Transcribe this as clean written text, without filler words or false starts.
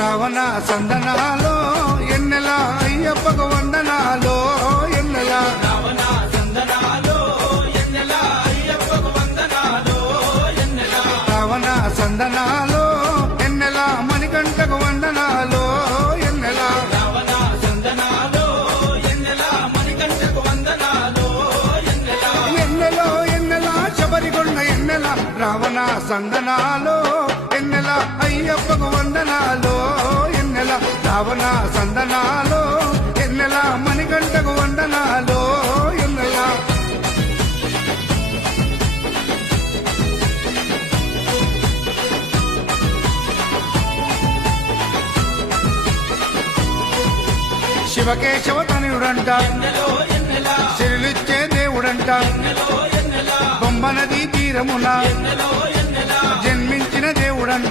రావణ సందనాలో ఎన్నెల అయ్యప్పకు వందనాలో ఎన్నెల రావణ సందనాలో ఎన్నెల అయ్యప్పకు వందనాలో ఎన్నెల రావణ సందనాలో ఎన్నెల మణికంఠకు వందనాలో ఎన్నెల రావణ సందనాలో ఎన్నెల మణికంఠకు వందనాలో ఎన్నెల ఎన్నెలో ఎన్నెల శబరికొండ ఎన్నెల రావణ సందనాలో ఎన్నెల అయ్యప్పకు వందనాలో ఎన్నెల రావణ సందనాలో ఎన్నెల మణికంఠకు వందనాలో ఎన్నెల శివకేశవ తనయుడంట ఎన్నెలో ఎన్నెల సిరిలిచ్చే దేవుడంట ఎన్నెలో ఎన్నెల బొమ్మ నదీ తీరమున ఎన్నెలో ఎన్నెల జన్మించిన దేవుడంట